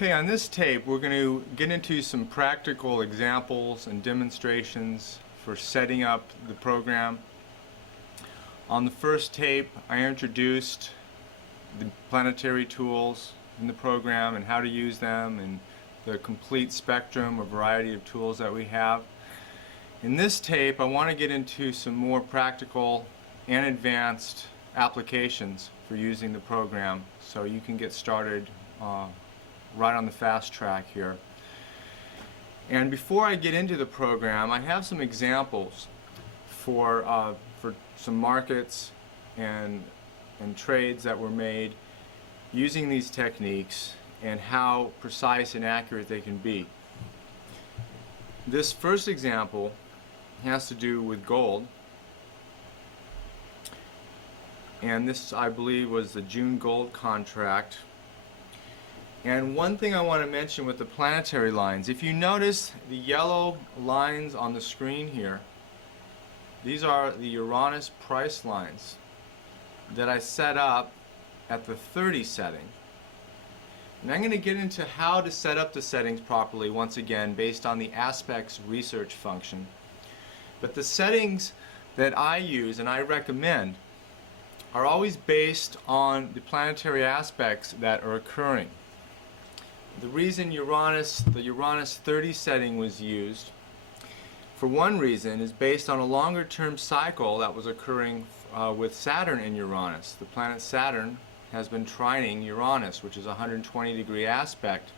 Okay, on this tape we're going to get into some practical examples and demonstrations for setting up the program. On the first tape I introduced the planetary tools in the program and how to use them and the complete spectrum or variety of tools that we have. In this tape I want to get into some more practical and advanced applications for using the program so you can get started right on the fast track here. And before I get into the program, I have some examples for some markets and trades that were made using these techniques and how precise and accurate they can be. This first example has to do with gold, and this I believe was the June gold contract. And one thing I want to mention with the planetary lines, if you notice the yellow lines on the screen here, these are the Uranus price lines that I set up at the 30 setting. And I'm going to get into how to set up the settings properly once again based on the aspects research function. But the settings that I use and I recommend are always based on the planetary aspects that are occurring. The reason the Uranus 30 setting was used, for one reason, is based on a longer term cycle that was occurring with Saturn and Uranus. The planet Saturn has been trining Uranus, which is a 120-degree aspect.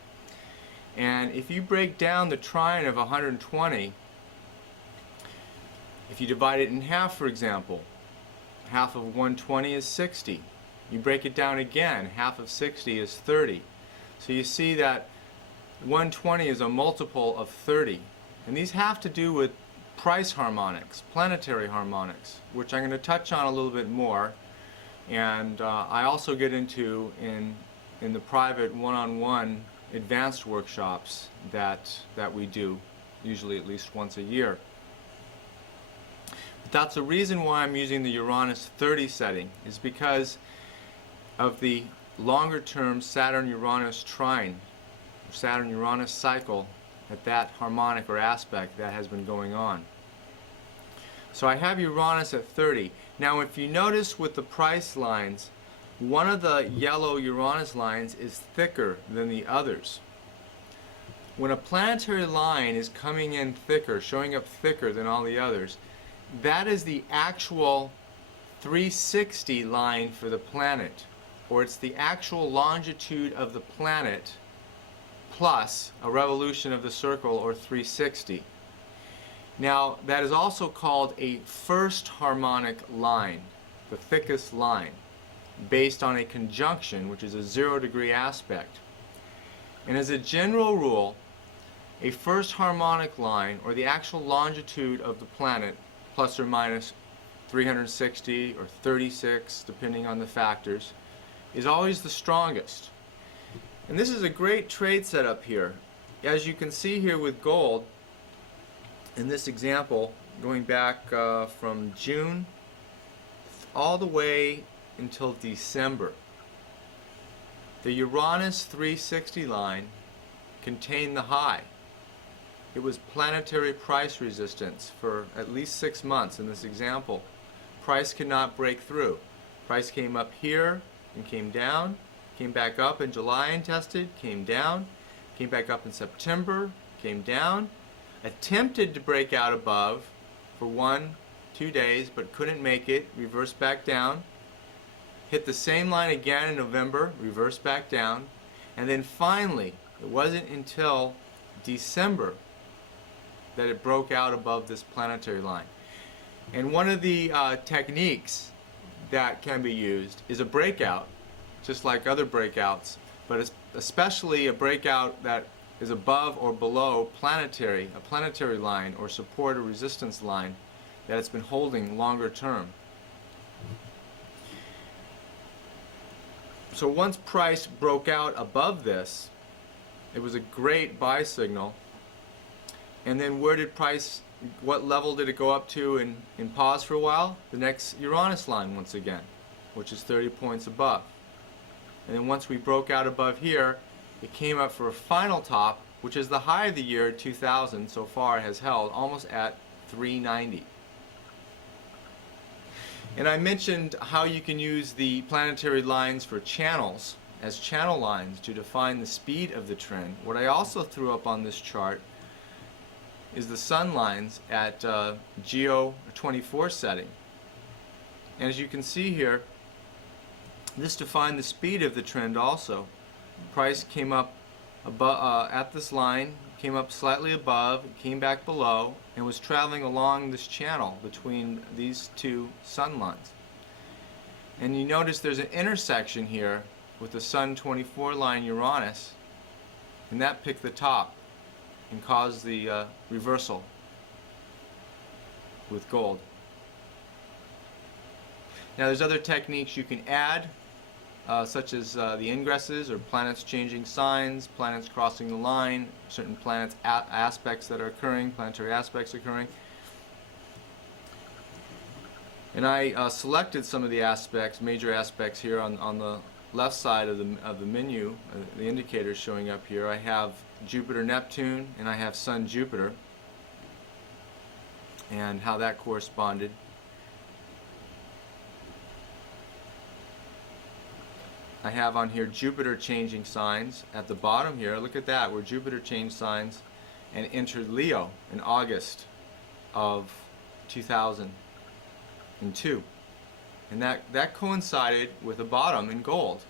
And if you break down the trine of 120, if you divide it in half, for example, half of 120 is 60. You break it down again, half of 60 is 30. So you see that 120 is a multiple of 30. And these have to do with price harmonics, planetary harmonics, which I'm going to touch on a little bit more. And I also get into in the private one-on-one advanced workshops that we do, usually at least once a year. But that's the reason why I'm using the Uranus 30 setting, is because of the longer term Saturn-Uranus trine, Saturn-Uranus cycle at that harmonic or aspect that has been going on. So I have Uranus at 30. Now if you notice with the price lines, one of the yellow Uranus lines is thicker than the others. When a planetary line is coming in thicker, showing up thicker than all the others, that is the actual 360 line for the planet, or it's the actual longitude of the planet plus a revolution of the circle, or 360. Now that is also called a first harmonic line, the thickest line, based on a conjunction, which is a 0-degree aspect. And as a general rule, a first harmonic line, or the actual longitude of the planet, plus or minus 360 or 36, depending on the factors, is always the strongest. And this is a great trade setup here. As you can see here with gold, in this example, going back from June all the way until December, the Uranus 360 line contained the high. It was planetary price resistance for at least 6 months in this example. Price could not break through. Price came up here and came down, came back up in July and tested, came down, came back up in September, came down, attempted to break out above for 1-2 days but couldn't make it, reversed back down, hit the same line again in November, reversed back down, and then finally, it wasn't until December that it broke out above this planetary line. And one of the techniques that can be used is a breakout, just like other breakouts, but especially a breakout that is above or below a planetary line or support or resistance line that it's been holding longer term. So once price broke out above this, it was a great buy signal. And then where did price, what level did it go up to and pause for a while? The next Uranus line once again, which is 30 points above. And then once we broke out above here, it came up for a final top, which is the high of the year 2000 so far. It has held almost at 390. And I mentioned how you can use the planetary lines for channels as channel lines to define the speed of the trend. What I also threw up on this chart is the sun lines at Geo 24 setting. And as you can see here, this defined the speed of the trend also. Price came up above, at this line, came up slightly above, came back below, and was traveling along this channel between these two sun lines. And you notice there's an intersection here with the Sun 24 line Uranus, and that picked the top and caused the reversal with gold. Now there's other techniques you can add, such as the ingresses, or planets changing signs, planets crossing the line, certain planets aspects that are occurring, planetary aspects occurring. And I selected some of the aspects, major aspects here on the left side of the menu, the indicators showing up here. I have Jupiter, Neptune, and I have Sun, Jupiter, and how that corresponded. I have on here Jupiter changing signs at the bottom here. Look at that, where Jupiter changed signs and entered Leo in August of 2002. And that coincided with a bottom in gold.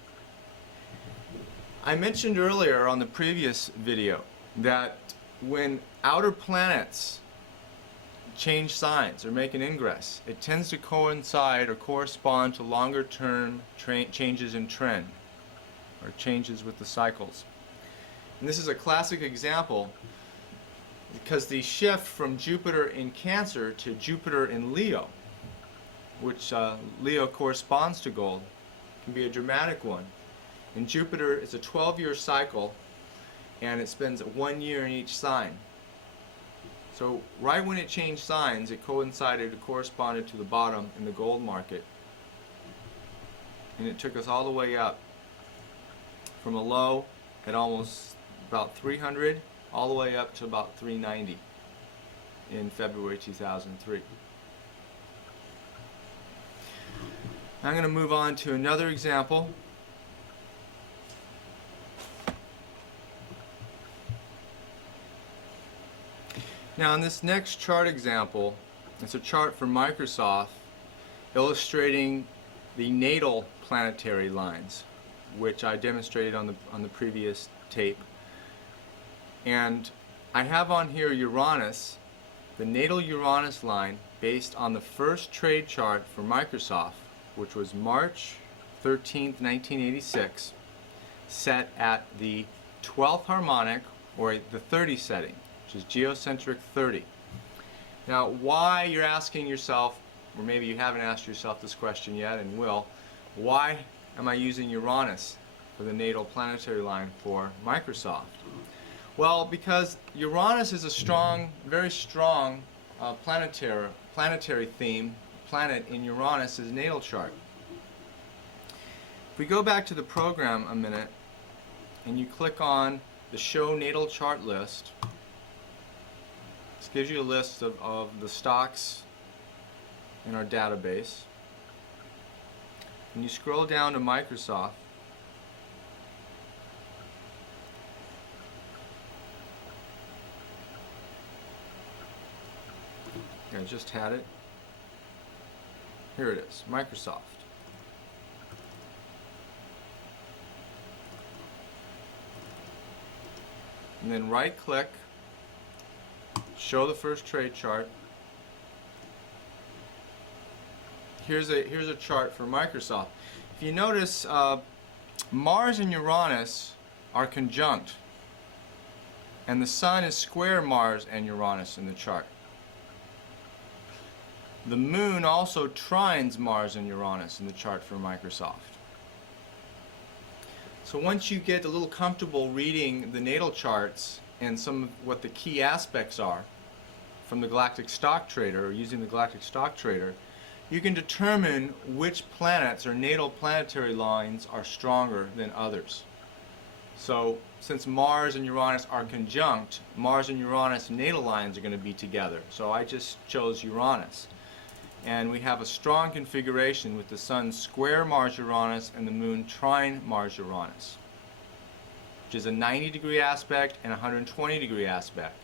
I mentioned earlier on the previous video that when outer planets change signs or make an ingress, it tends to coincide or correspond to longer term changes in trend, or changes with the cycles. And this is a classic example because the shift from Jupiter in Cancer to Jupiter in Leo, which Leo corresponds to gold, can be a dramatic one. In Jupiter, it's a 12-year cycle, and it spends 1 year in each sign. So right when it changed signs, it coincided, it corresponded to the bottom in the gold market. And it took us all the way up from a low at almost about 300 all the way up to about 390 in February 2003. I'm going to move on to another example. Now in this next chart example, it's a chart from Microsoft illustrating the natal planetary lines, which I demonstrated on the previous tape. And I have on here Uranus, the natal Uranus line, based on the first trade chart for Microsoft, which was March 13th, 1986, set at the 12th harmonic, or the 30 setting, which is geocentric 30. Now, why, you're asking yourself, or maybe you haven't asked yourself this question yet and will, why am I using Uranus for the natal planetary line for Microsoft? Well, because Uranus is a strong, very strong planetary theme, planet in Uranus's natal chart. If we go back to the program a minute and you click on the Show Natal Chart List, this gives you a list of the stocks in our database. And you scroll down to Microsoft, I just had it. Here it is, Microsoft. And then right click, show the first trade chart. Here's a chart for Microsoft. If you notice, Mars and Uranus are conjunct, and the Sun is square Mars and Uranus in the chart. The Moon also trines Mars and Uranus in the chart for Microsoft. So once you get a little comfortable reading the natal charts and some of what the key aspects are from the Galactic Stock Trader, or using the Galactic Stock Trader, you can determine which planets or natal planetary lines are stronger than others. So since Mars and Uranus are conjunct, Mars and Uranus natal lines are going to be together. So I just chose Uranus. And we have a strong configuration with the Sun square Mars-Uranus and the Moon trine Mars-Uranus, which is a 90-degree aspect and a 120-degree aspect.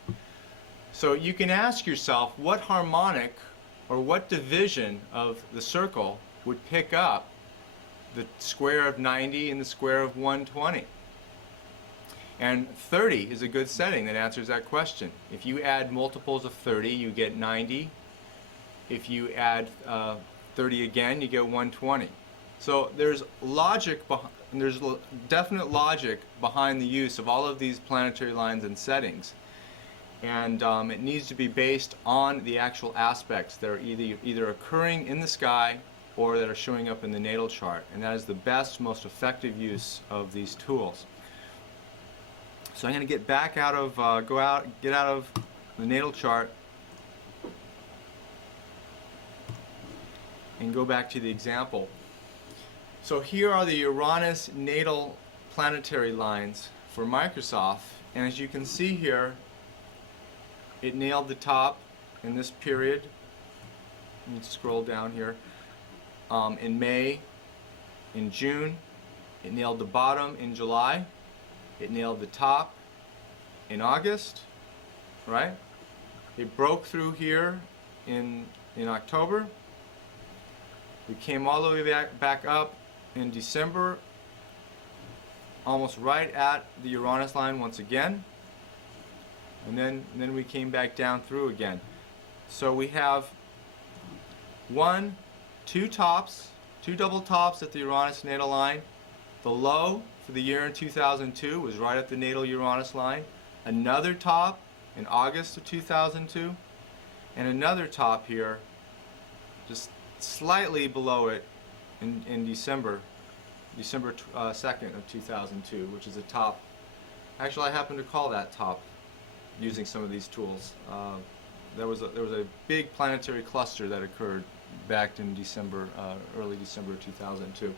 So you can ask yourself what harmonic or what division of the circle would pick up the square of 90 and the square of 120. And 30 is a good setting that answers that question. If you add multiples of 30, you get 90. If you add 30 again, you get 120. So there's logic, there's definite logic behind the use of all of these planetary lines and settings. And it needs to be based on the actual aspects that are either occurring in the sky or that are showing up in the natal chart. And that is the best, most effective use of these tools. So I'm going to get back out of, get out of the natal chart and go back to the example. So here are the Uranus natal planetary lines for Microsoft, and as you can see here, it nailed the top in this period. Let me scroll down here. In May, in June, it nailed the bottom in July, it nailed the top in August, right? It broke through here in October. We came all the way back up in December, almost right at the Uranus line once again, and then we came back down through again. So we have two tops, two double tops at the Uranus natal line. The low for the year in 2002 was right at the natal Uranus line. Another top in August of 2002, and another top here, just slightly below it in December 2nd of 2002, which is a top. Actually, I happen to call that top using some of these tools. There was a big planetary cluster that occurred back in December, early December of 2002.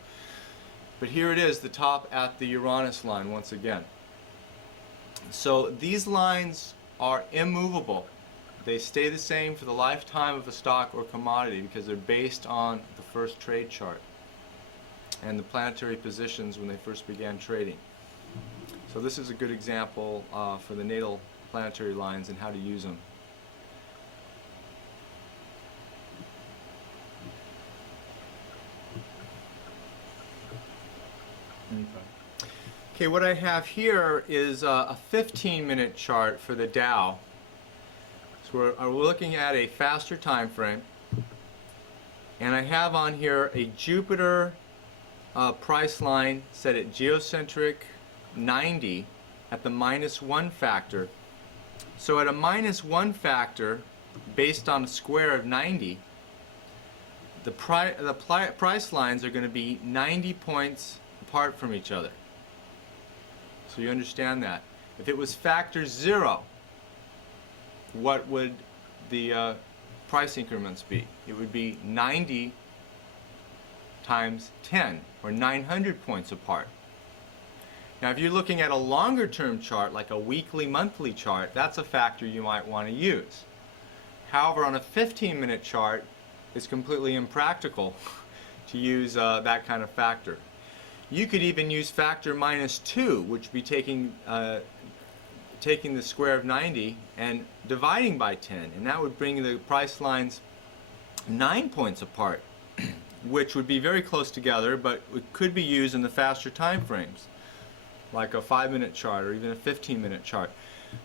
But here it is, the top at the Uranus line once again. So these lines are immovable. They stay the same for the lifetime of a stock or commodity because they're based on the first trade chart and the planetary positions when they first began trading. So this is a good example for the natal planetary lines and how to use them. Okay, what I have here is a 15-minute chart for the Dow. So we're looking at a faster time frame, and I have on here a Jupiter price line set at geocentric 90 at the -1 factor. So at a -1 factor, based on a square of 90, the price lines are going to be 90 points apart from each other. So you understand that. If it was factor 0, what would the price increments be? It would be 90 times 10, or 900 points apart. Now if you're looking at a longer term chart, like a weekly, monthly chart, that's a factor you might want to use. However, on a 15-minute chart, it's completely impractical to use that kind of factor. You could even use factor -2, which would be taking the square of 90 and dividing by 10, and that would bring the price lines 9 points apart, which would be very close together, but it could be used in the faster time frames, like a 5-minute chart or even a 15-minute chart.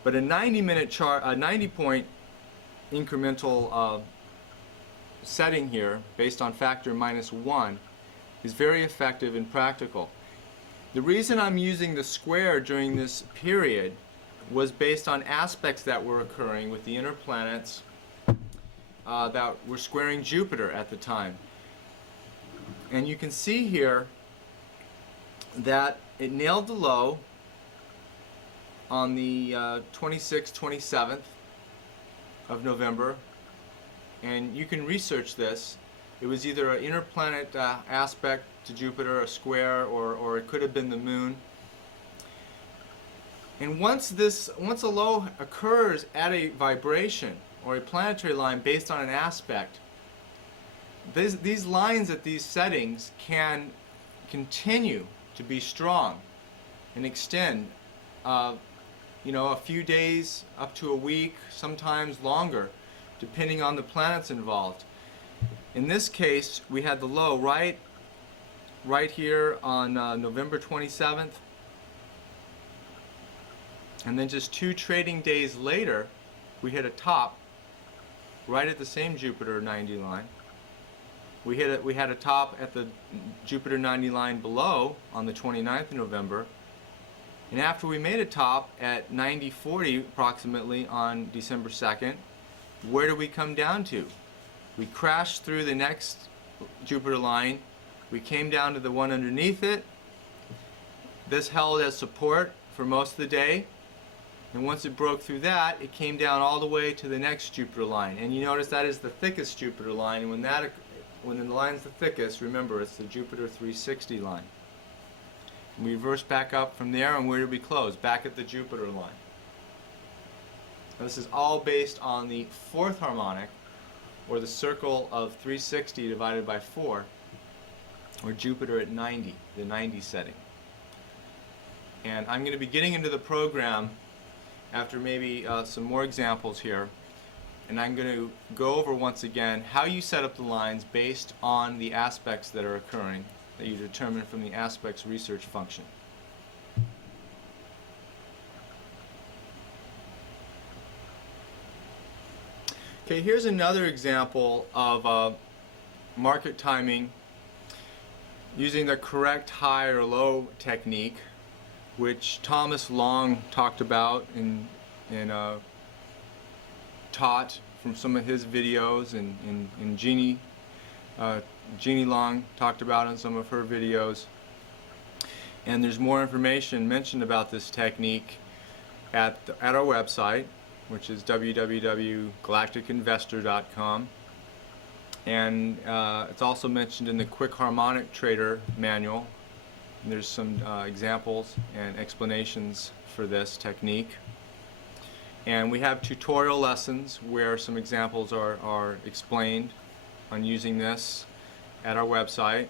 But a 90-minute chart, a 90-point incremental setting here, based on factor -1, is very effective and practical. The reason I'm using the square during this period was based on aspects that were occurring with the inner planets that were squaring Jupiter at the time. And you can see here that it nailed the low on the 26th, 27th of November, and you can research this. It was either an inner planet aspect to Jupiter, a square, or it could have been the moon. And once a low occurs at a vibration or a planetary line based on an aspect, these lines at these settings can continue to be strong and extend, a few days up to a week, sometimes longer, depending on the planets involved. In this case, we had the low right here on November 27th, and then just 2 trading days later, we hit a top right at the same Jupiter 90 line. We had a top at the Jupiter 90 line below on the 29th of November. And after we made a top at 9040 approximately on December 2nd, where did we come down to? We crashed through the next Jupiter line. We came down to the one underneath it. This held as support for most of the day. And once it broke through that, it came down all the way to the next Jupiter line. And you notice that is the thickest Jupiter line. And when the line's the thickest, remember, it's the Jupiter 360 line. And we reverse back up from there, and where did we close? Back at the Jupiter line. Now, this is all based on the 4th harmonic, or the circle of 360 divided by 4, or Jupiter at 90, the 90 setting. And I'm going to be getting into the program after maybe some more examples here. And I'm going to go over once again how you set up the lines based on the aspects that are occurring that you determine from the aspects research function. Okay, here's another example of market timing using the correct high or low technique, which Thomas Long talked about and taught from some of his videos, and Jeannie Long talked about in some of her videos. And there's more information mentioned about this technique at our website, which is www.galacticinvestor.com. And it's also mentioned in the Quick Harmonic Trader manual. And there's some examples and explanations for this technique. And we have tutorial lessons where some examples are explained on using this at our website,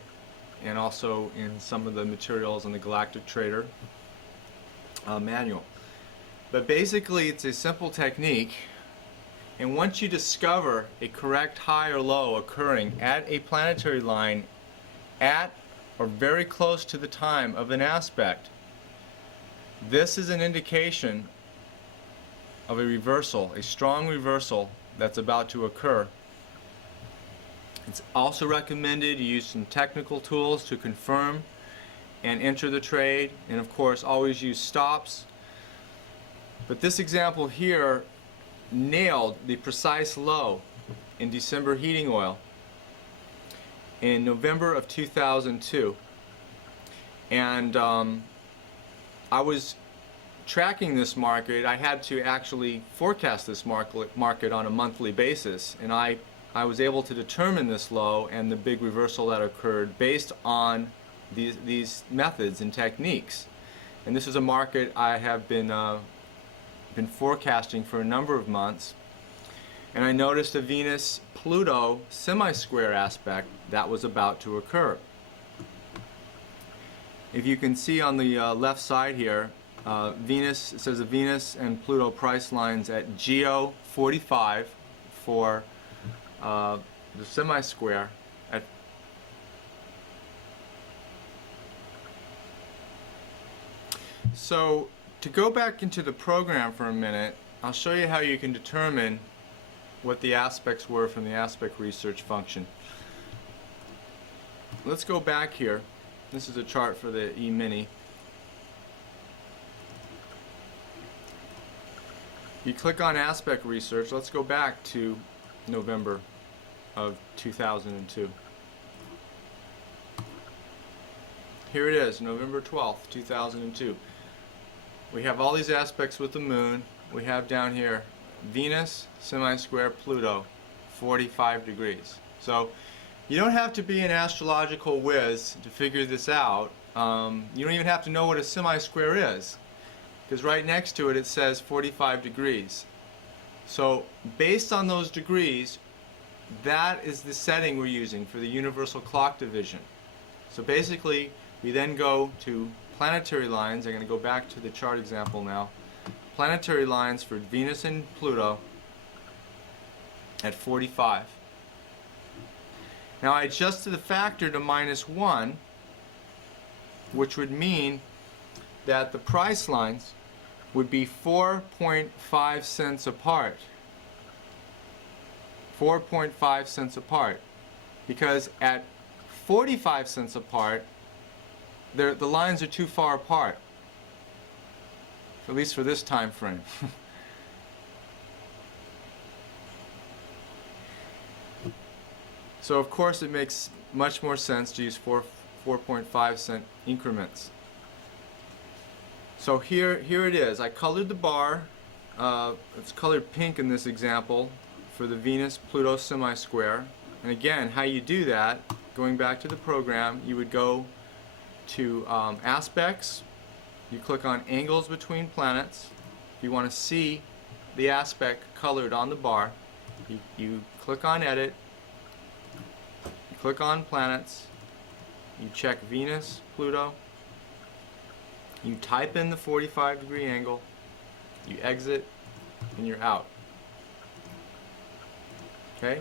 and also in some of the materials in the Galactic Trader manual. But basically, it's a simple technique, and once you discover a correct high or low occurring at a planetary line at or very close to the time of an aspect, this is an indication of a reversal, a strong reversal that's about to occur. It's also recommended you use some technical tools to confirm and enter the trade, and of course always use stops. But this example here nailed the precise low in December heating oil in November of 2002. And I was tracking this market. I had to actually forecast this market on a monthly basis, and I was able to determine this low and the big reversal that occurred based on these methods and techniques. And this is a market I have been forecasting for a number of months. And I noticed a Venus-Pluto semi-square aspect that was about to occur. If you can see on the left side here, it says the Venus and Pluto price lines at Geo 45 for the semi-square. So to go back into the program for a minute, I'll show you how you can determine what the aspects were from the aspect research function. Let's go back here. This is a chart for the E-mini. You click on aspect research. Let's go back to November of 2002. Here it is, November 12th, 2002. We have all these aspects with the moon. We have down here Venus, semi-square, Pluto, 45 degrees. So you don't have to be an astrological whiz to figure this out. You don't even have to know what a semi-square is. because right next to it it says 45 degrees. So based on those degrees, that is the setting we're using for the universal clock division. So basically, we then go to planetary lines. I'm going to go back to the chart example now. Planetary lines for Venus and Pluto at 45. Now I adjusted the factor to -1, which would mean that the price lines would be 4.5 cents apart. 4.5 cents apart. Because at 45 cents apart, the lines are too far apart. At least for this time frame. So of course it makes much more sense to use 4.5 cent increments. So here it is. I colored the bar. It's colored pink in this example for the Venus-Pluto semi-square. And again, how you do that, going back to the program, you would go to aspects. You click on angles between planets. If you want to see the aspect colored on the bar, you click on edit, you click on planets, you check Venus, Pluto, you type in the 45-degree angle, you exit, and you're out. Okay?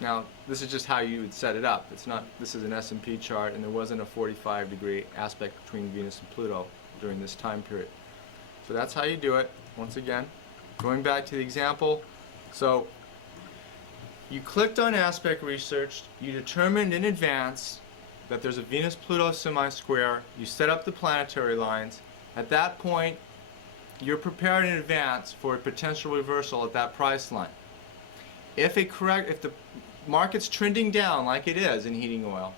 Now, this is just how you would set it up. It's not, this is an S&P chart, and there wasn't a 45-degree aspect between Venus and Pluto during this time period. So that's how you do it. Once again, going back to the example. So you clicked on aspect research, you determined in advance that there's a Venus-Pluto semi-square, you set up the planetary lines. At that point, you're prepared in advance for a potential reversal at that price line. If the market's trending down like it is in heating oil,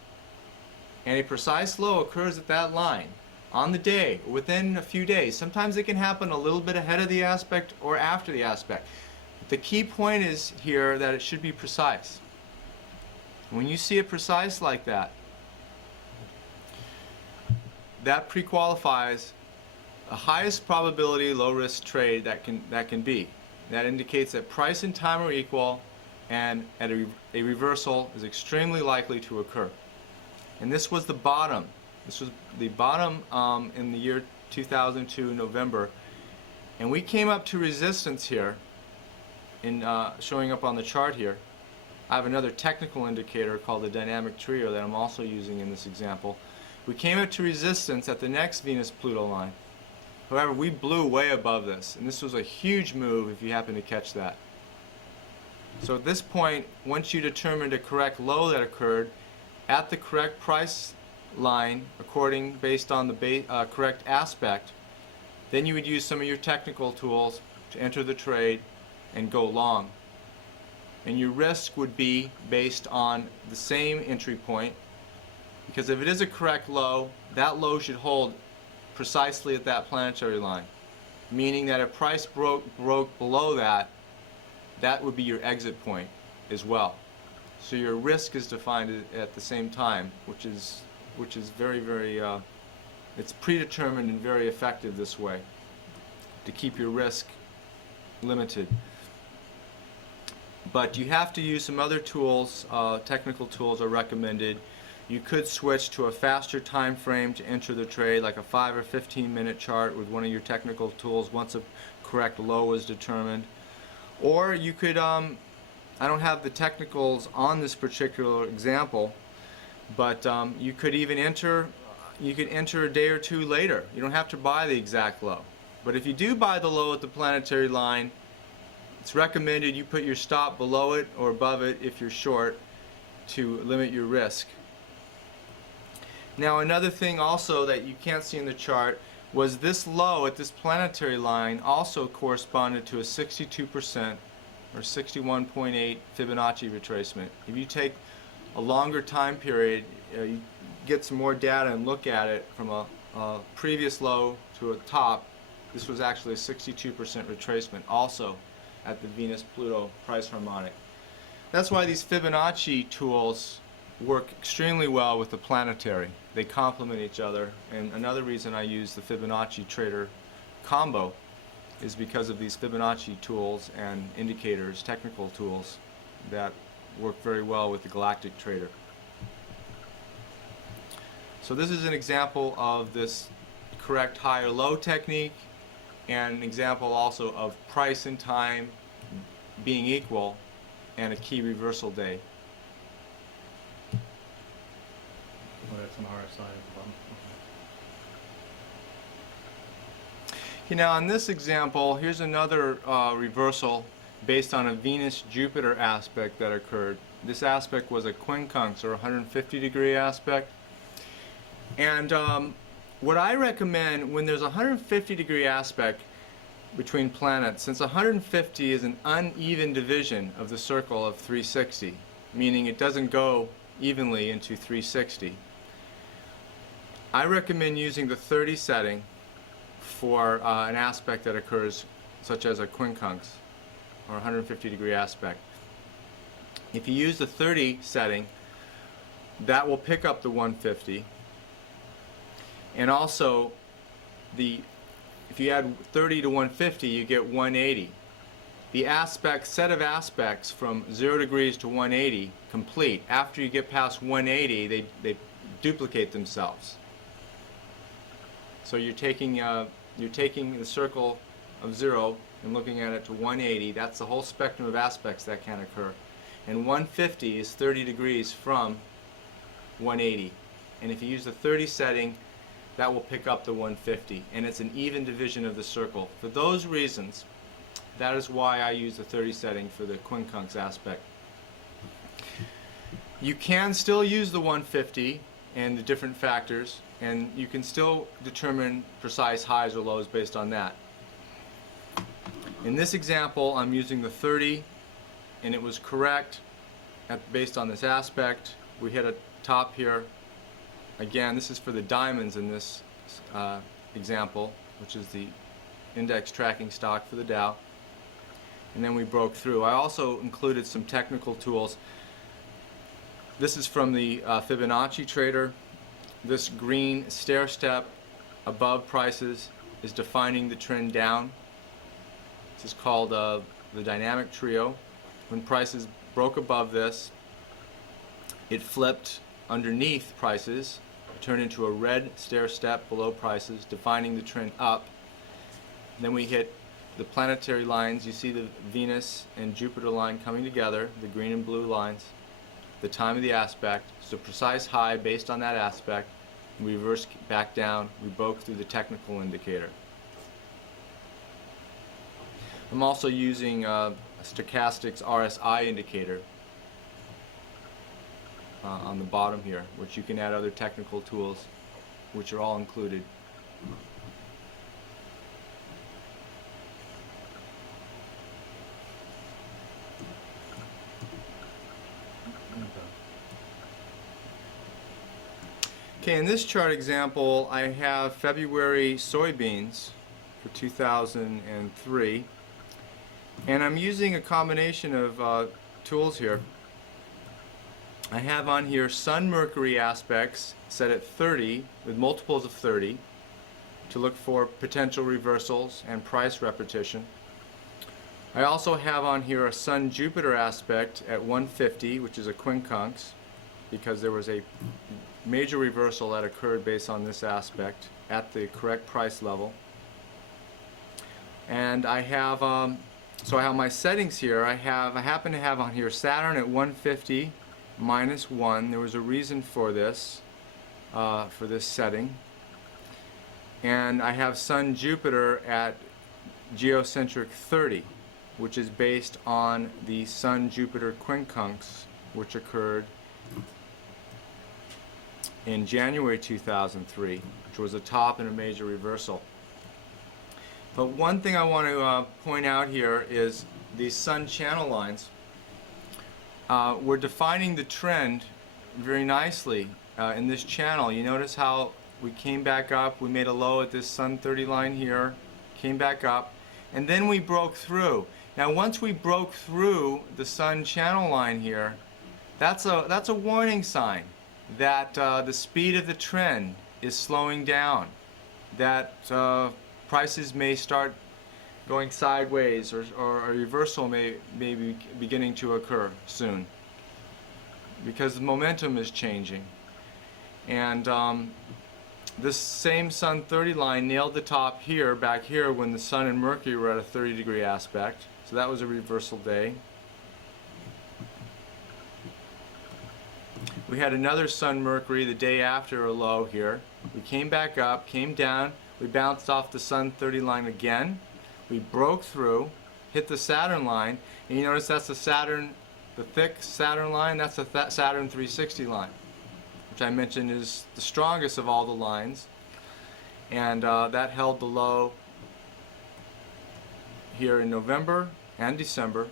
and a precise low occurs at that line on the day or within a few days, sometimes it can happen a little bit ahead of the aspect or after the aspect. The key point is here that it should be precise. When you see it precise like that, that pre-qualifies the highest probability low-risk trade that can be. That indicates that price and time are equal, and a reversal is extremely likely to occur. And this was the bottom. This was the bottom in the year 2002, November. And we came up to resistance here, in showing up on the chart here. I have another technical indicator called the dynamic trio that I'm also using in this example. We came up to resistance at the next Venus-Pluto line. However, we blew way above this, and this was a huge move if you happen to catch that. So at this point, once you determined a correct low that occurred at the correct price line, based on the correct aspect, then you would use some of your technical tools to enter the trade and go long. And your risk would be based on the same entry point, because if it is a correct low, that low should hold precisely at that planetary line, meaning that if price broke below that, that would be your exit point as well. So your risk is defined at the same time, which is very, very it's predetermined and very effective this way to keep your risk limited. But you have to use some other tools. Technical tools are recommended. You could switch to a faster time frame to enter the trade, like a 5 or 15-minute chart with one of your technical tools once a correct low is determined. Or you could, I don't have the technicals on this particular example, but you could even enter a day or two later. You don't have to buy the exact low. But if you do buy the low at the planetary line, it's recommended you put your stop below it or above it if you're short to limit your risk. Now another thing also that you can't see in the chart was this low at this planetary line also corresponded to a 62% or 61.8 Fibonacci retracement. If you take a longer time period, you get some more data and look at it from a previous low to a top, this was actually a 62% retracement also at the Venus-Pluto price harmonic. That's why these Fibonacci tools work extremely well with the planetary. They complement each other, and another reason I use the Fibonacci Trader combo is because of these Fibonacci tools and indicators, technical tools, that work very well with the Galactic Trader. So this is an example of this correct high or low technique, and an example also of price and time being equal and a key reversal day. Oh, that's an RSI at the bottom. Okay, now in this example, here's another reversal based on a Venus-Jupiter aspect that occurred. This aspect was a quincunx, or 150-degree aspect. And what I recommend when there's a 150-degree aspect between planets, since 150 is an uneven division of the circle of 360, meaning it doesn't go evenly into 360, I recommend using the 30 setting for an aspect that occurs, such as a quincunx or 150-degree aspect. If you use the 30 setting, that will pick up the 150, and also if you add 30 to 150, you get 180. The set of aspects from 0 degrees to 180 complete. After you get past 180, they duplicate themselves. So you're taking the circle of 0 and looking at it to 180. That's the whole spectrum of aspects that can occur. And 150 is 30 degrees from 180. And if you use the 30 setting, that will pick up the 150. And it's an even division of the circle. For those reasons, that is why I use the 30 setting for the quincunx aspect. You can still use the 150 and the different factors, and you can still determine precise highs or lows based on that. In this example, I'm using the 30, and it was correct based on this aspect. We hit a top here. Again, this is for the diamonds in this example, which is the index tracking stock for the Dow. And then we broke through. I also included some technical tools. This is from the Fibonacci Trader. This green stair step above prices is defining the trend down. This is called the dynamic trio. When prices broke above this, it flipped underneath prices, turned into a red stair step below prices, defining the trend up. Then we hit the planetary lines. You see the Venus and Jupiter line coming together, the green and blue lines, the time of the aspect. So precise high based on that aspect. We reverse back down. We broke through the technical indicator. I'm also using a stochastics RSI indicator on the bottom here, which you can add other technical tools, which are all included. Okay, in this chart example, I have February soybeans for 2003, and I'm using a combination of tools here. I have on here Sun-Mercury aspects set at 30 with multiples of 30 to look for potential reversals and price repetition. I also have on here a Sun-Jupiter aspect at 150, which is a quincunx, because there was a major reversal that occurred based on this aspect at the correct price level. And I have so I have my settings here. I happen to have on here Saturn at 150 minus 1. There was a reason for this setting. And I have Sun Jupiter at geocentric 30, which is based on the Sun Jupiter quincunx, which occurred in January 2003, which was a top and a major reversal. But one thing I want to point out here is these sun channel lines. We're defining the trend very nicely in this channel. You notice how we came back up, we made a low at this Sun 30 line here, came back up, and then we broke through. Now once we broke through the sun channel line here, that's a warning sign that the speed of the trend is slowing down, that prices may start going sideways, or a reversal may be beginning to occur soon, because the momentum is changing. And this same Sun 30 line nailed the top here, back here, when the Sun and Mercury were at a 30-degree aspect. So that was a reversal day. We had another Sun Mercury the day after a low here. We came back up, came down, we bounced off the Sun 30 line again. We broke through, hit the Saturn line, and you notice that's the Saturn, the thick Saturn line, that's the Saturn 360 line, which I mentioned is the strongest of all the lines. And that held the low here in November and December.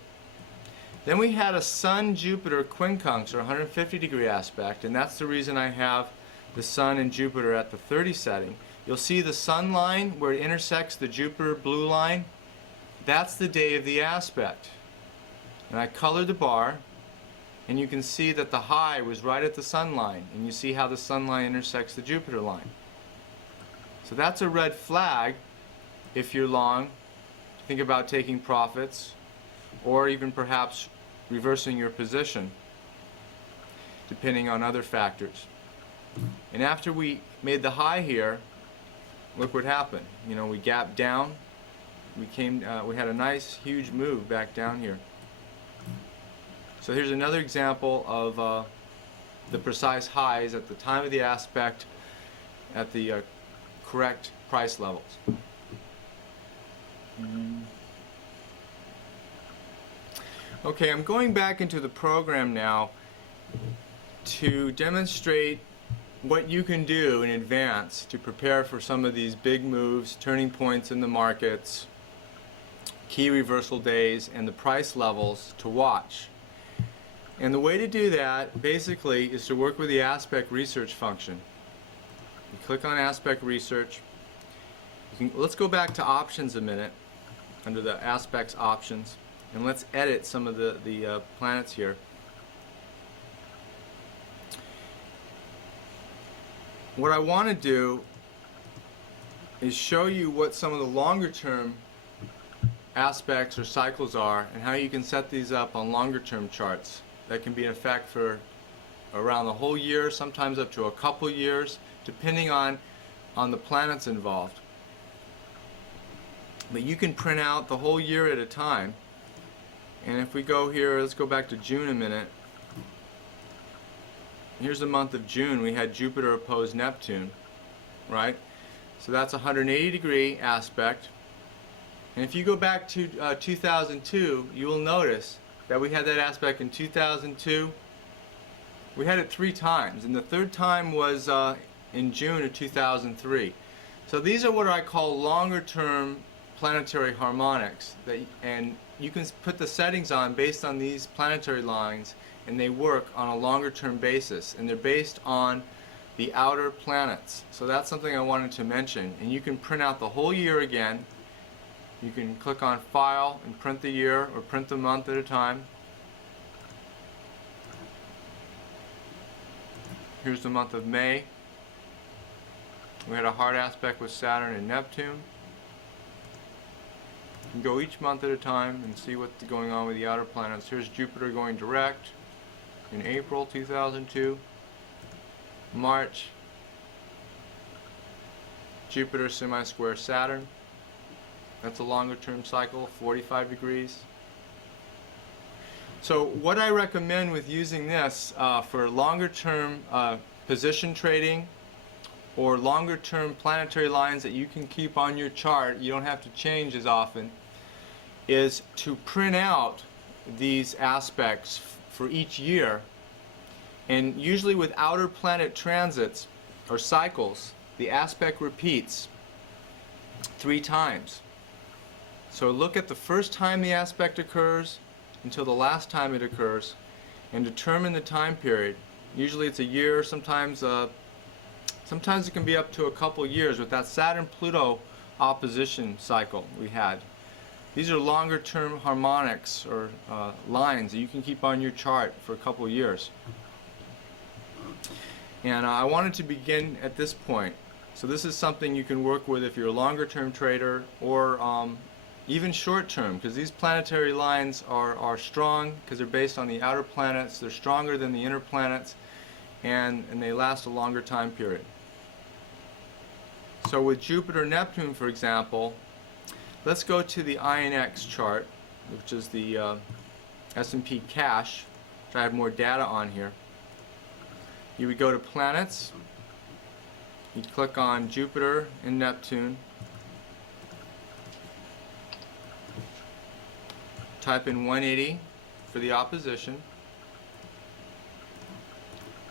Then we had a Sun-Jupiter Quincunx, or 150-degree aspect, and that's the reason I have the Sun and Jupiter at the 30 setting. You'll see the Sun line where it intersects the Jupiter blue line. That's the day of the aspect. And I colored the bar, and you can see that the high was right at the Sun line, and you see how the Sun line intersects the Jupiter line. So that's a red flag if you're long. Think about taking profits, or even perhaps reversing your position, depending on other factors. And after we made the high here, look what happened. You know, we gapped down. We had a nice, huge move back down here. So here's another example of the precise highs at the time of the aspect at the correct price levels. Okay, I'm going back into the program now to demonstrate what you can do in advance to prepare for some of these big moves, turning points in the markets, key reversal days, and the price levels to watch. And the way to do that basically is to work with the aspect research function. You click on aspect research. Let's go back to options a minute, under the aspects options, and let's edit some of the planets here. What I want to do is show you what some of the longer term aspects or cycles are, and how you can set these up on longer term charts that can be in effect for around the whole year, sometimes up to a couple years, depending on the planets involved. But you can print out the whole year at a time. And if we go here, let's go back to June a minute. Here's the month of June. We had Jupiter oppose Neptune, right? So that's a 180-degree aspect. And if you go back to 2002, you will notice that we had that aspect in 2002. We had it 3 times, and the third time was in June of 2003. So these are what I call longer-term planetary harmonics, and you can put the settings on based on these planetary lines, and they work on a longer term basis, and they're based on the outer planets. So that's something I wanted to mention. And you can print out the whole year again. You can click on File and print the year, or print the month at a time. Here's the month of May. We had a hard aspect with Saturn and Neptune. You can go each month at a time and see what's going on with the outer planets. Here's Jupiter going direct in April 2002. March, Jupiter semi-square Saturn. That's a longer term cycle, 45 degrees. So what I recommend with using this for longer term position trading, or longer term planetary lines that you can keep on your chart, you don't have to change as often, is to print out these aspects for each year. And usually with outer planet transits or cycles, the aspect repeats 3 times. So look at the first time the aspect occurs until the last time it occurs, and determine the time period. Usually it's a year, sometimes it can be up to a couple years with that Saturn-Pluto opposition cycle we had. These are longer term harmonics or lines that you can keep on your chart for a couple of years. And I wanted to begin at this point. So this is something you can work with if you're a longer term trader or even short term, because these planetary lines are strong because they're based on the outer planets. They're stronger than the inner planets, and they last a longer time period. So with Jupiter, Neptune, for example, let's go to the INX chart, which is the S&P cash, which I have more data on here. You would go to planets, you'd click on Jupiter and Neptune, type in 180 for the opposition,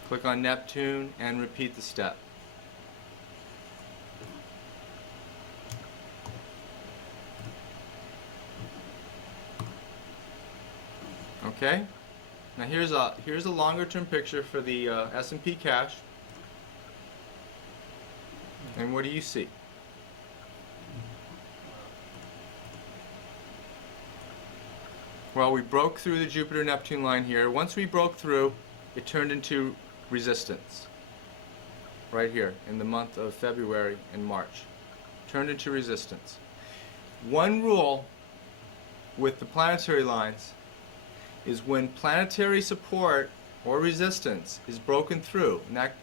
click on Neptune and repeat the step. Okay, now here's a longer term picture for the S&P cash, and what do you see? Well, we broke through the Jupiter-Neptune line here. Once we broke through, it turned into resistance right here in the month of February and March. Turned into resistance. One rule with the planetary lines is when planetary support or resistance is broken through, and that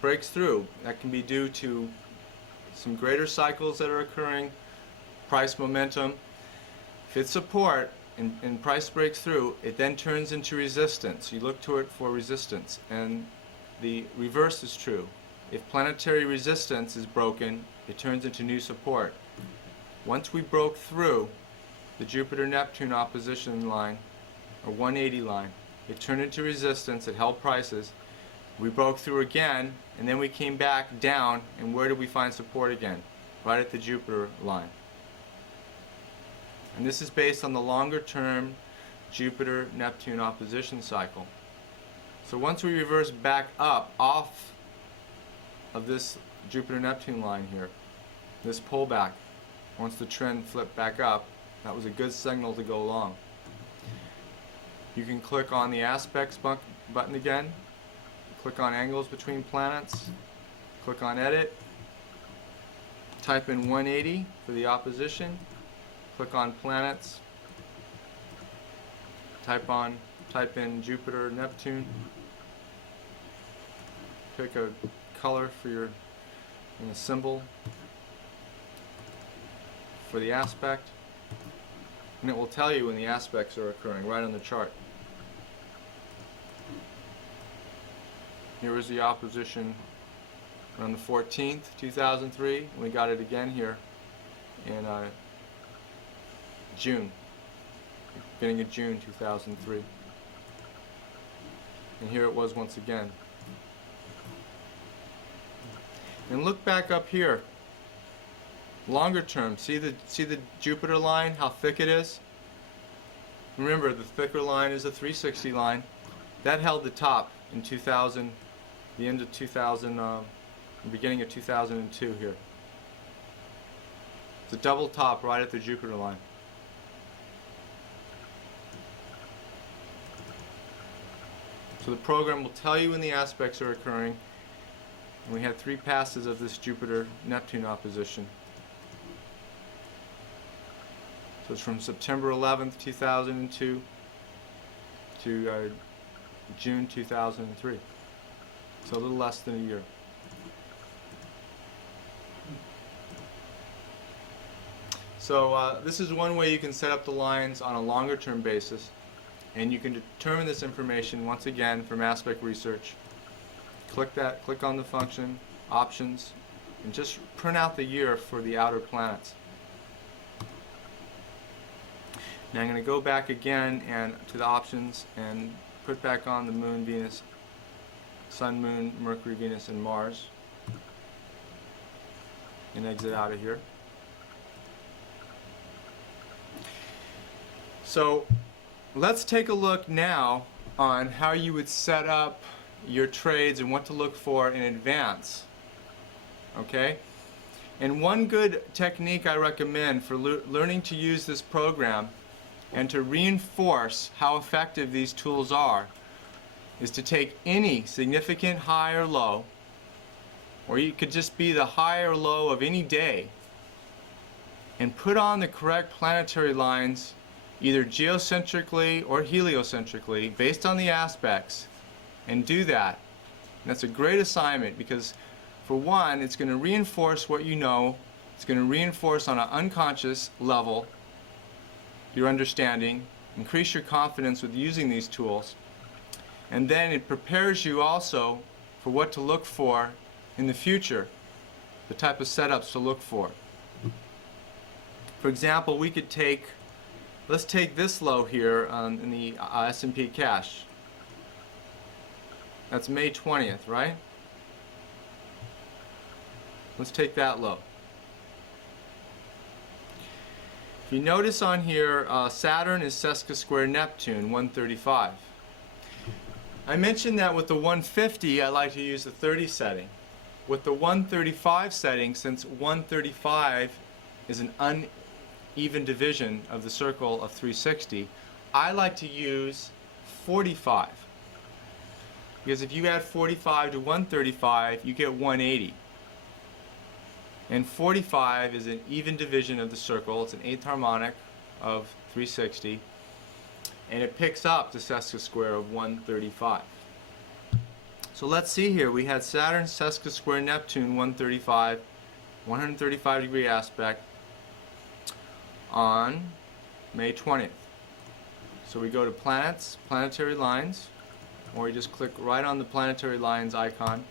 breaks through, that can be due to some greater cycles that are occurring, price momentum. If it's support and price breaks through, it then turns into resistance. You look to it for resistance, and the reverse is true. If planetary resistance is broken, it turns into new support. Once we broke through the Jupiter-Neptune opposition line, or 180 line, it turned into resistance, it held prices. We broke through again, and then we came back down, and where did we find support again? Right at the Jupiter line. And this is based on the longer term Jupiter-Neptune opposition cycle. So once we reverse back up off of this Jupiter-Neptune line here, this pullback, once the trend flipped back up, that was a good signal to go long. You can click on the aspects button again, click on angles between planets, click on edit, type in 180 for the opposition, click on planets, type in Jupiter, Neptune, pick a color for your symbol for the aspect, and it will tell you when the aspects are occurring right on the chart. Here was the opposition on the 14th, 2003, and we got it again here in June, beginning of June 2003. And here it was once again. And look back up here. Longer term, see the Jupiter line, how thick it is? Remember, the thicker line is a 360 line. That held the top in 2000, the end of 2000, the beginning of 2002 here. It's a double top right at the Jupiter line. So the program will tell you when the aspects are occurring. And we had 3 passes of this Jupiter-Neptune opposition. So it's from September 11th, 2002 to June 2003. So a little less than a year. So this is one way you can set up the lines on a longer term basis, and you can determine this information once again from aspect research. Click on the function, options, and just print out the year for the outer planets. Now I'm going to go back again and to the options and put back on the Moon, Venus, Sun, Moon, Mercury, Venus, and Mars, and exit out of here. So let's take a look now on how you would set up your trades and what to look for in advance. Okay? And one good technique I recommend for learning to use this program and to reinforce how effective these tools are is to take any significant high or low, or you could just be the high or low of any day, and put on the correct planetary lines either geocentrically or heliocentrically based on the aspects, and do that. And that's a great assignment because, for one, it's going to reinforce what you know. It's going to reinforce on an unconscious level your understanding, increase your confidence with using these tools, and then it prepares you also for what to look for in the future, the type of setups to look for. For example, we could take, let's take this low here in the S&P cash. That's May 20th, right? Let's take that low. If you notice on here, Saturn is sesqui-square Neptune, 135. I mentioned that with the 150, I like to use the 30 setting. With the 135 setting, since 135 is an uneven division of the circle of 360, I like to use 45. Because if you add 45 to 135, you get 180. And 45 is an even division of the circle. It's an eighth harmonic of 360. And it picks up the sesqui-square of 135. So let's see here. We had Saturn sesqui-square Neptune 135, 135 degree aspect on May 20th. So we go to planets, planetary lines, or you just click right on the planetary lines icon.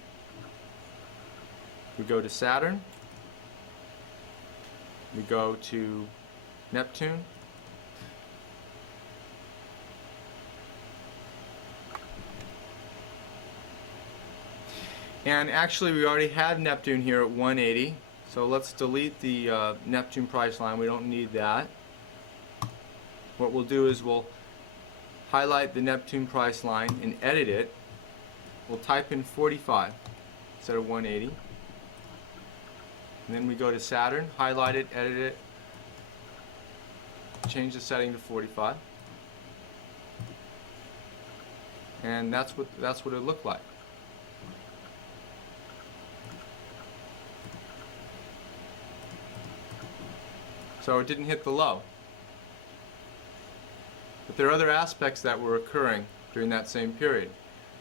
We go to Saturn. We go to Neptune. And actually we already had Neptune here at 180, so let's delete the Neptune price line. We don't need that. What we'll do is we'll highlight the Neptune price line and edit it. We'll type in 45 instead of 180. And then we go to Saturn, highlight it, edit it, change the setting to 45. And that's what it looked like. So it didn't hit the low. But there are other aspects that were occurring during that same period.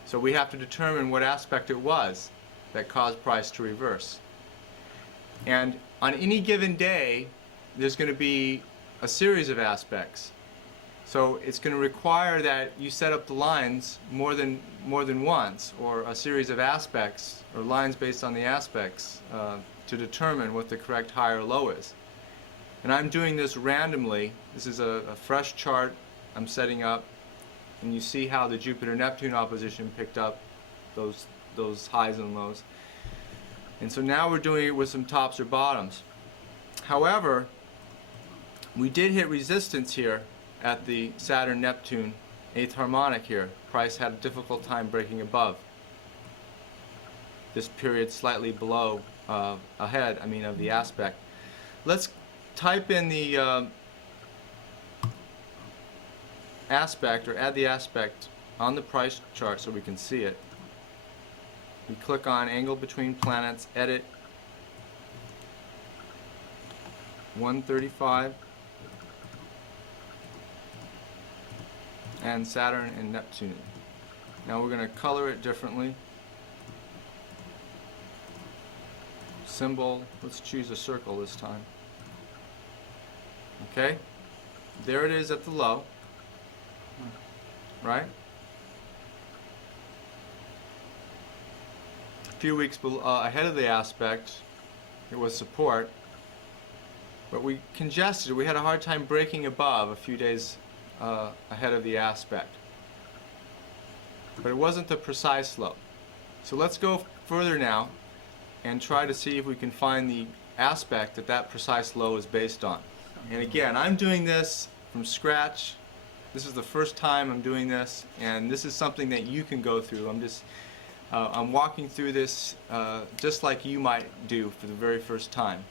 So we have to determine what aspect it was that caused price to reverse. And on any given day, there's going to be a series of aspects. So it's going to require that you set up the lines more than once, or a series of aspects, or lines based on the aspects, to determine what the correct high or low is. And I'm doing this randomly. This is a fresh chart I'm setting up, and you see how the Jupiter-Neptune opposition picked up those highs and lows. And so now we're doing it with some tops or bottoms. However, we did hit resistance here at the Saturn-Neptune 8th harmonic here. Price had a difficult time breaking above. This period slightly below, ahead, of the aspect. Let's type in the aspect, or add the aspect on the price chart so we can see it. We click on angle between planets, edit 135, and Saturn and Neptune. Now we're going to color it differently. Symbol, let's choose a circle this time. Okay, there it is at the low, right? A few weeks ahead of the aspect, it was support, but we congested. We had a hard time breaking above a few days ahead of the aspect. But it wasn't the precise low. So let's go further now and try to see if we can find the aspect that that precise low is based on. And again, I'm doing this from scratch. This is the first time I'm doing this, and this is something that you can go through. I'm walking through this just like you might do for the very first time.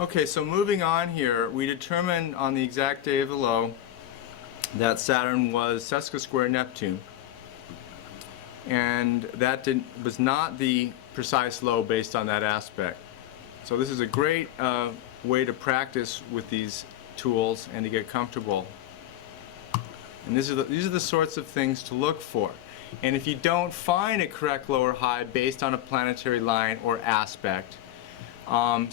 Okay, so moving on here, we determined on the exact day of the low that Saturn was sesquisquare Neptune. And that was not the precise low based on that aspect. So this is a great way to practice with these tools and to get comfortable. And these are the sorts of things to look for. And if you don't find a correct low or high based on a planetary line or aspect on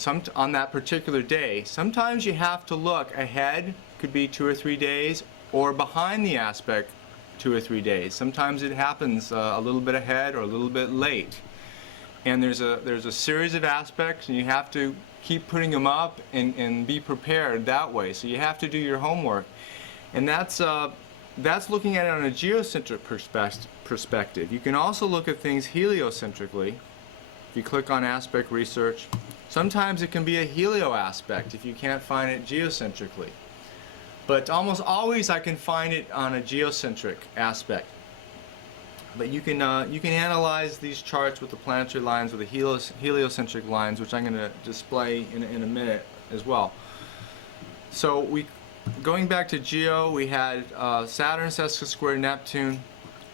that particular day, sometimes you have to look ahead, could be 2 or 3 days, or behind the aspect 2 or 3 days. Sometimes it happens a little bit ahead or a little bit late. And there's a series of aspects, and you have to keep putting them up and be prepared that way. So you have to do your homework. And that's looking at it on a geocentric perspective. You can also look at things heliocentrically. If you click on aspect research, sometimes it can be a helio aspect if you can't find it geocentrically. But almost always I can find it on a geocentric aspect. But you can analyze these charts with the planetary lines or the heliocentric lines, which I'm going to display in a minute as well. So going back to Geo, we had Saturn sesquisquare Neptune.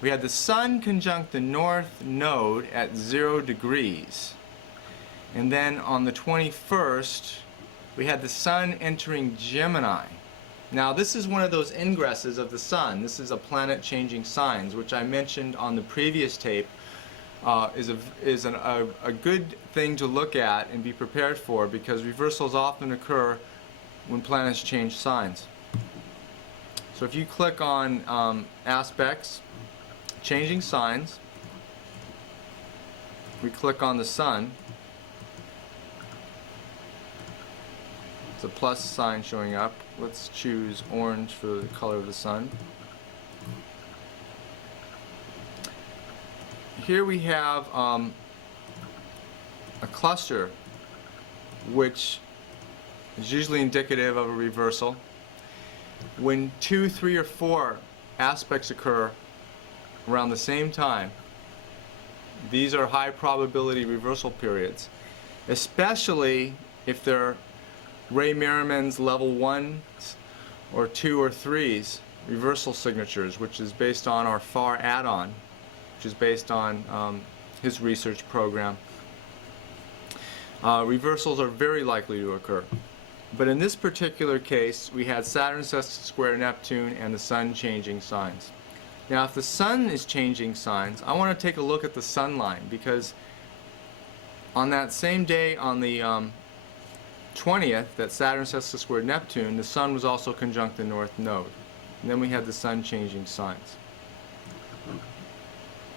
We had the Sun conjunct the North Node at 0 degrees. And then on the 21st, we had the Sun entering Gemini. Now this is one of those ingresses of the Sun. This is a planet changing signs, which I mentioned on the previous tape is a good thing to look at and be prepared for, because reversals often occur when planets change signs. So if you click on aspects, changing signs, we click on the Sun. It's a plus sign showing up. Let's choose orange for the color of the Sun. Here we have a cluster, which is usually indicative of a reversal. When 2, 3, or 4 aspects occur around the same time, these are high probability reversal periods, especially if they're Ray Merriman's level 1s or 2 or 3s reversal signatures, which is based on our FAR add-on, which is based on his research program. Reversals are very likely to occur. But in this particular case, we had Saturn sesquisquare Neptune and the Sun changing signs. Now if the Sun is changing signs, I want to take a look at the Sun line, because on that same day, on the 20th, that Saturn sesquisquare Neptune, the Sun was also conjunct the North Node. And then we had the Sun changing signs.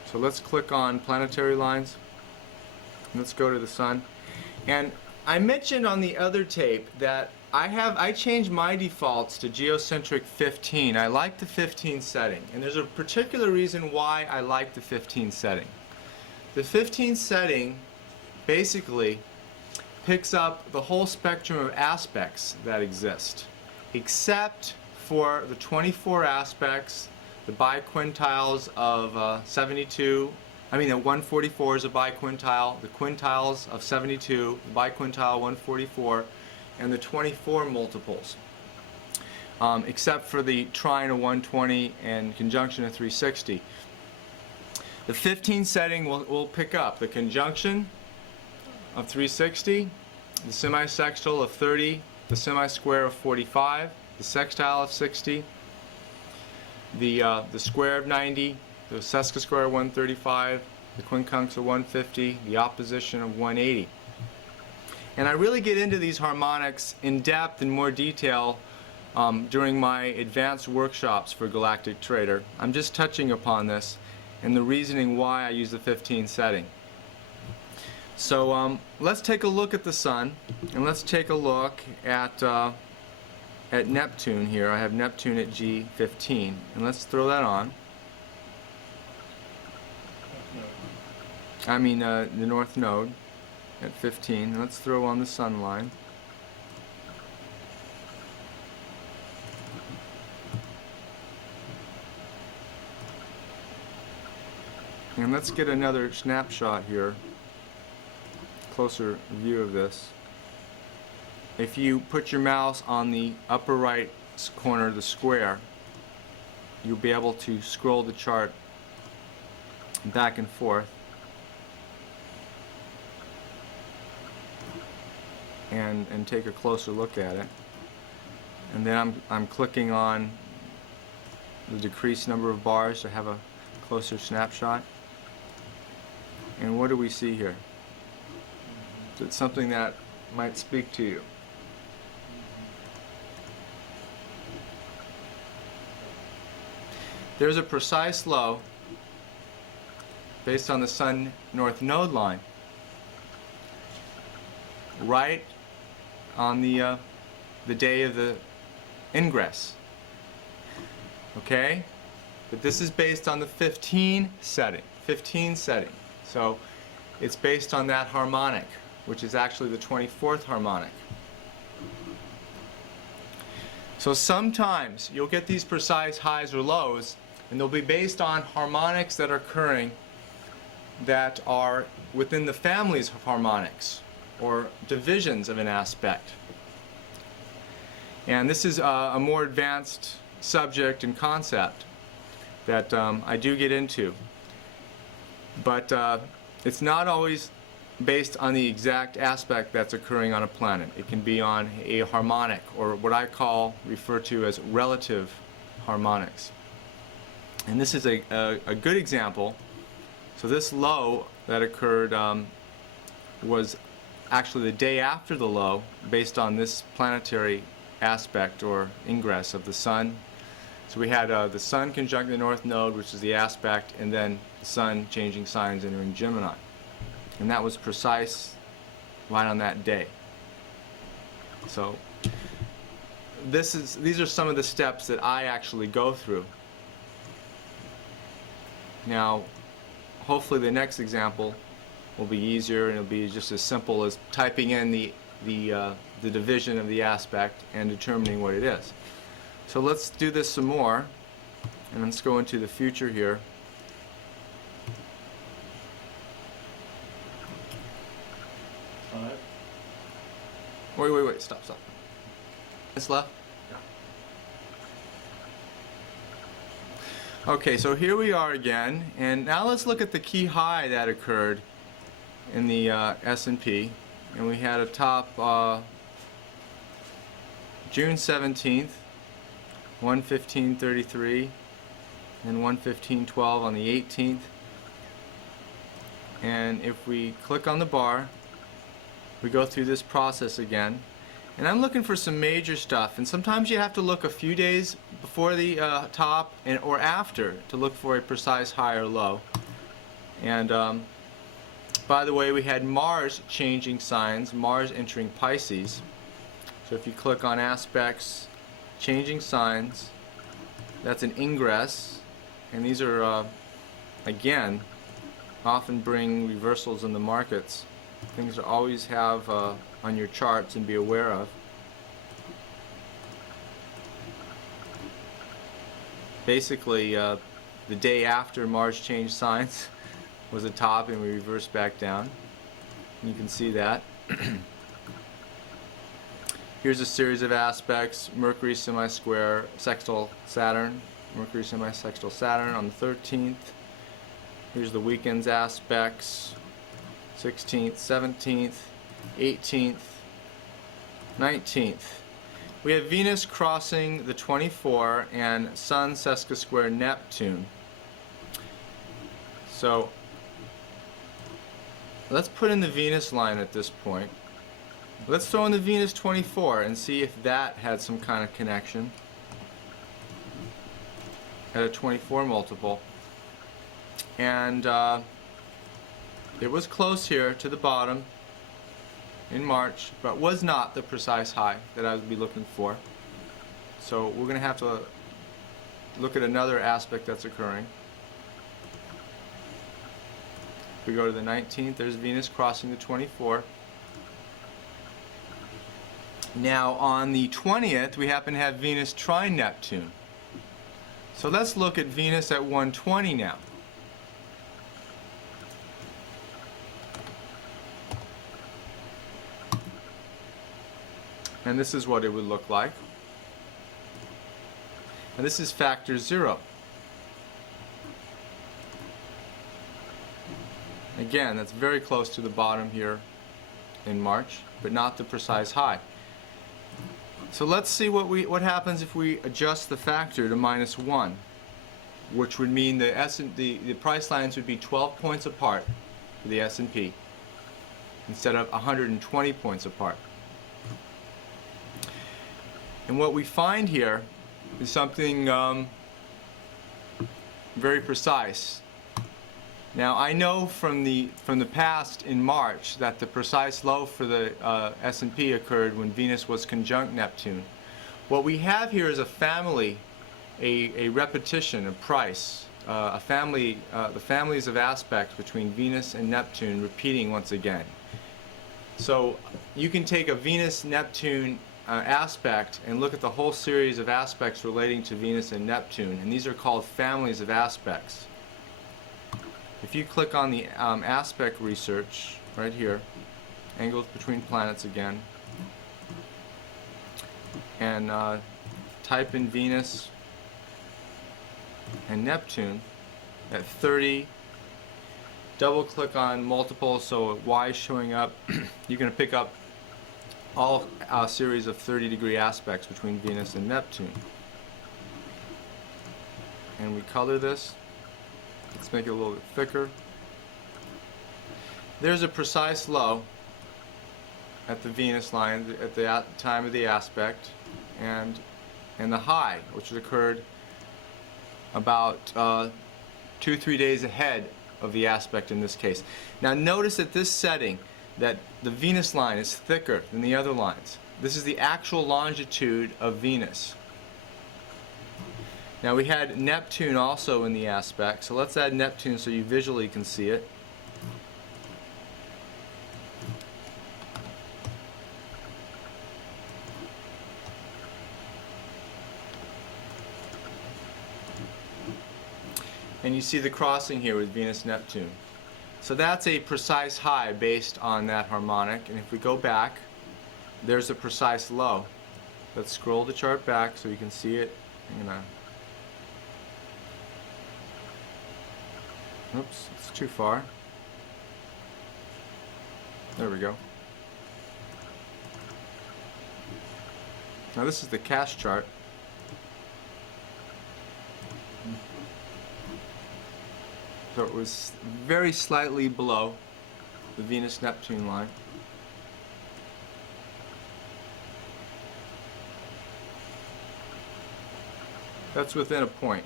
So let's click on planetary lines. Let's go to the Sun. And I mentioned on the other tape that I changed my defaults to geocentric 15. I like the 15 setting, and there's a particular reason why I like the 15 setting. The 15 setting basically picks up the whole spectrum of aspects that exist, except for the 24 aspects, the biquintiles of 72. I mean, the 144 is a biquintile, the quintiles of 72, the biquintile 144, and the 24 multiples, except for the trine of 120 and conjunction of 360. The 15 setting will pick up the conjunction of 360, the semisextile of 30, the semisquare of 45, the sextile of 60, the square of 90, the sesquisquare of 135, the quincunx of 150, the opposition of 180. And I really get into these harmonics in depth in more detail during my advanced workshops for Galactic Trader. I'm just touching upon this and the reasoning why I use the 15 setting. So let's take a look at the Sun, and let's take a look at Neptune here. I have Neptune at G15, and let's throw that on. I mean the North Node at 15. And let's throw on the Sun line. And let's get another snapshot here, closer view of this. if you put your mouse on the upper right corner of the square, you'll be able to scroll the chart back and forth and take a closer look at it. And then I'm clicking on the decreased number of bars to have a closer snapshot. And what do we see here? Is it something that might speak to you? There's a precise low based on the Sun North Node line right on the day of the ingress. Okay? But this is based on the 15 setting. 15 setting. So it's based on that harmonic, which is actually the 24th harmonic. So sometimes you'll get these precise highs or lows, and they'll be based on harmonics that are occurring that are within the families of harmonics or divisions of an aspect. And this is a more advanced subject and concept that I do get into. But it's not always based on the exact aspect that's occurring on a planet. It can be on a harmonic, or what I refer to as relative harmonics. And this is a good example. So this low that occurred was actually the day after the low, based on this planetary aspect or ingress of the Sun. So we had the Sun conjunct the North Node, which is the aspect, and then the Sun changing signs entering Gemini. And that was precise right on that day. So these are some of the steps that I actually go through. Now, hopefully the next example will be easier, and it'll be just as simple as typing in the division of the aspect and determining what it is. So let's do this some more, and let's go into the future here. Wait, stop. This left? Okay, so here we are again, and now let's look at the key high that occurred in the S&P, and we had a top June 17th, 115.33, and 115.12 on the 18th. And if we click on the bar, we go through this process again. And I'm looking for some major stuff, and sometimes you have to look a few days before the top or after to look for a precise high or low. And by the way, we had Mars changing signs, Mars entering Pisces. So if you click on aspects, changing signs, that's an ingress, and these are again often bring reversals in the markets. Things to always have on your charts and be aware of. Basically, the day after Mars changed signs was a top, and we reversed back down. And you can see that. Here's a series of aspects: Mercury semi-square sextile Saturn, Mercury semi-sextile Saturn on the 13th. Here's the weekend's aspects: 16th, 17th, 18th, 19th. We have Venus crossing the 24 and Sun sesquisquare Neptune. So let's put in the Venus line at this point. Let's throw in the Venus 24 and see if that had some kind of connection at a 24 multiple. And it was close here to the bottom in March, but was not the precise high that I would be looking for. So we're going to have to look at another aspect that's occurring. If we go to the 19th, there's Venus crossing the 24. Now on the 20th, we happen to have Venus trine Neptune. So let's look at Venus at 120 now. And this is what it would look like. And this is factor 0. Again, that's very close to the bottom here in March, but not the precise high. So let's see what happens if we adjust the factor to -1, which would mean the price lines would be 12 points apart for the S&P instead of 120 points apart. And what we find here is something very precise. Now I know from the past in March that the precise low for the S&P occurred when Venus was conjunct Neptune. What we have here is a family, a repetition, a price, a family, the families of aspects between Venus and Neptune repeating once again. So you can take a Venus-Neptune aspect and look at the whole series of aspects relating to Venus and Neptune, and these are called families of aspects. If you click on the aspect research right here, angles between planets again, and type in Venus and Neptune at 30, double click on multiple so Y is showing up, you're going to pick up all a series of 30-degree aspects between Venus and Neptune. And we color this. Let's make it a little bit thicker. There's a precise low at the Venus line at the time of the aspect, and the high, which occurred about 2-3 days ahead of the aspect in this case. Now notice at this setting that the Venus line is thicker than the other lines. This is the actual longitude of Venus. Now we had Neptune also in the aspect, so let's add Neptune so you visually can see it. And you see the crossing here with Venus-Neptune. So that's a precise high based on that harmonic, and if we go back, there's a precise low. Let's scroll the chart back so you can see it. I'm gonna... Oops, it's too far. There we go. Now this is the cash chart. So it was very slightly below the Venus-Neptune line. That's within a point.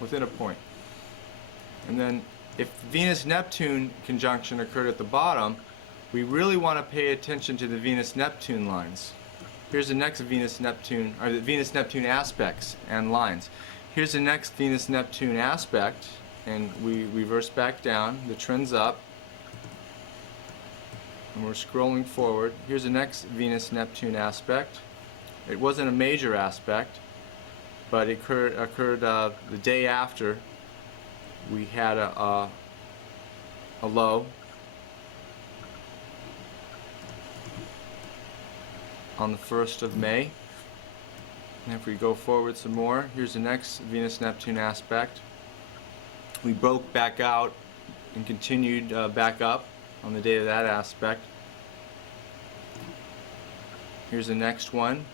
Within a point. And then if Venus-Neptune conjunction occurred at the bottom, we really want to pay attention to the Venus-Neptune lines. Here's the next Venus-Neptune, or the Venus-Neptune aspects and lines. Here's the next Venus-Neptune aspect, and we reverse back down, the trend's up, and we're scrolling forward. Here's the next Venus-Neptune aspect. It wasn't a major aspect, but it occurred the day after we had a low on the 1st of May. And if we go forward some more, here's the next Venus-Neptune aspect. We broke back out and continued back up on the day of that aspect. Here's the next one.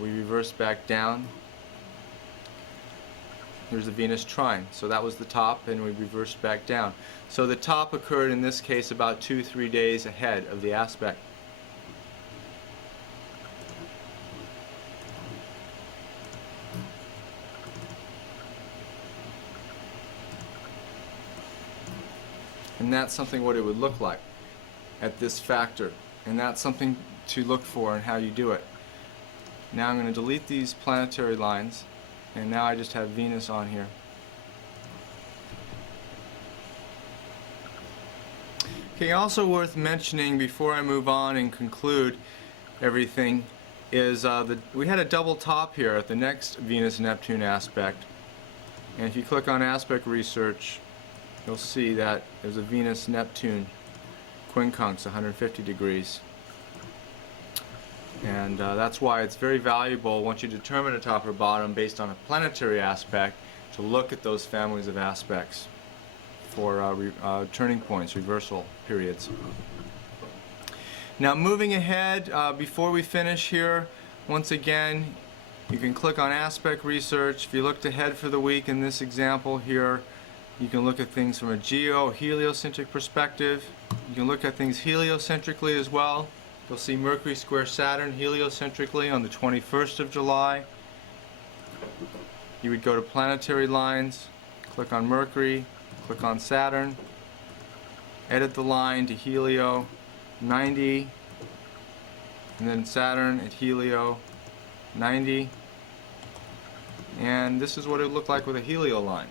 We reversed back down. Here's the Venus trine. So that was the top, and we reversed back down. So the top occurred in this case about 2-3 days ahead of the aspect. And that's something what it would look like at this factor. And that's something to look for in how you do it. Now I'm going to delete these planetary lines, and now I just have Venus on here. Okay, also worth mentioning before I move on and conclude everything is we had a double top here at the next Venus-Neptune aspect. And if you click on aspect research, you'll see that there's a Venus-Neptune quincunx, 150 degrees. And that's why it's very valuable once you determine a top or bottom based on a planetary aspect to look at those families of aspects for turning points, reversal periods. Now moving ahead, before we finish here, once again, you can click on aspect research. If you looked ahead for the week in this example here, you can look at things from a heliocentric perspective. You can look at things heliocentrically as well. You'll see Mercury square Saturn heliocentrically on the 21st of July. You would go to Planetary Lines, click on Mercury, click on Saturn, edit the line to Helio 90, and then Saturn at Helio 90. And this is what it would look like with a Helio line.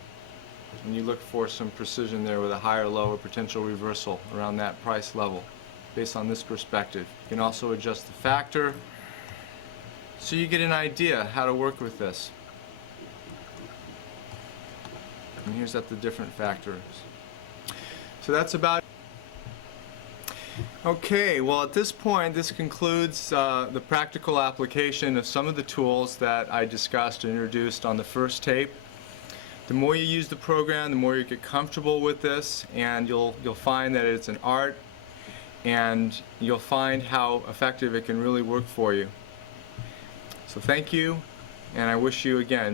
And you look for some precision there with a higher lower potential reversal around that price level based on this perspective. You can also adjust the factor so you get an idea how to work with this. And here's at the different factors. So that's about it. Okay, well at this point this concludes the practical application of some of the tools that I discussed and introduced on the first tape. The more you use the program, the more you get comfortable with this, and you'll find that it's an art, and you'll find how effective it can really work for you. So thank you, and I wish you again